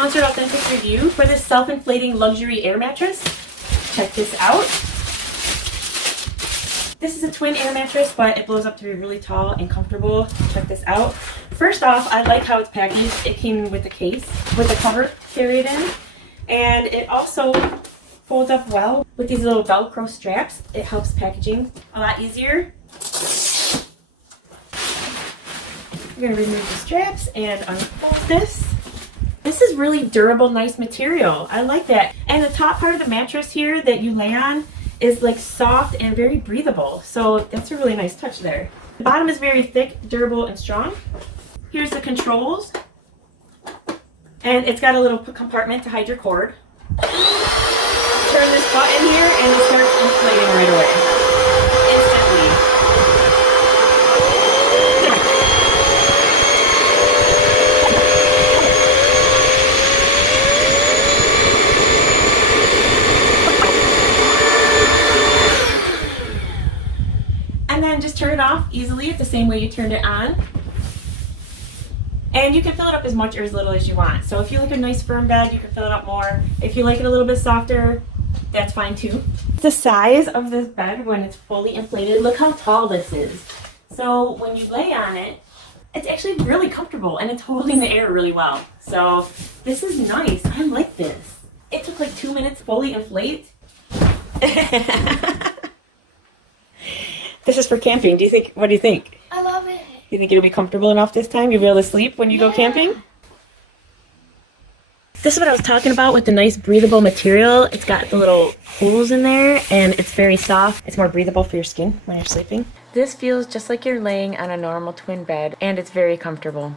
sponsored authentic review for this self-inflating luxury air mattress. Check this out. This is a twin air mattress, but it blows up to be really tall and comfortable. Check this out. First off, I like how it's packaged. It came with a case with a cover to carry it in. And it also folds up well with these little Velcro straps. It helps packaging a lot easier. We're going to remove the straps and unfold this. This is really durable, nice material. I like that. And the top part of the mattress here that you lay on is like soft and very breathable. So that's a really nice touch there. The bottom is very thick, durable, and strong. Here's the controls. And it's got a little compartment to hide your cord. Turn this button here and it starts inflating right away. And then just turn it off easily the same way you turned it on. And you can fill it up as much or as little as you want. So if you like a nice firm bed, you can fill it up more. If you like it a little bit softer, that's fine too. The size of this bed when it's fully inflated, look how tall this is. So when you lay on it, it's actually really comfortable and it's holding the air really well. So this is nice. I like this. It took like 2 minutes to fully inflate. This is for camping. What do you think? I love it. You think it'll be comfortable enough this time? You'll be able to sleep when you go camping? This is what I was talking about with the nice breathable material. It's got the little holes in there and it's very soft. It's more breathable for your skin when you're sleeping. This feels just like you're laying on a normal twin bed and it's very comfortable.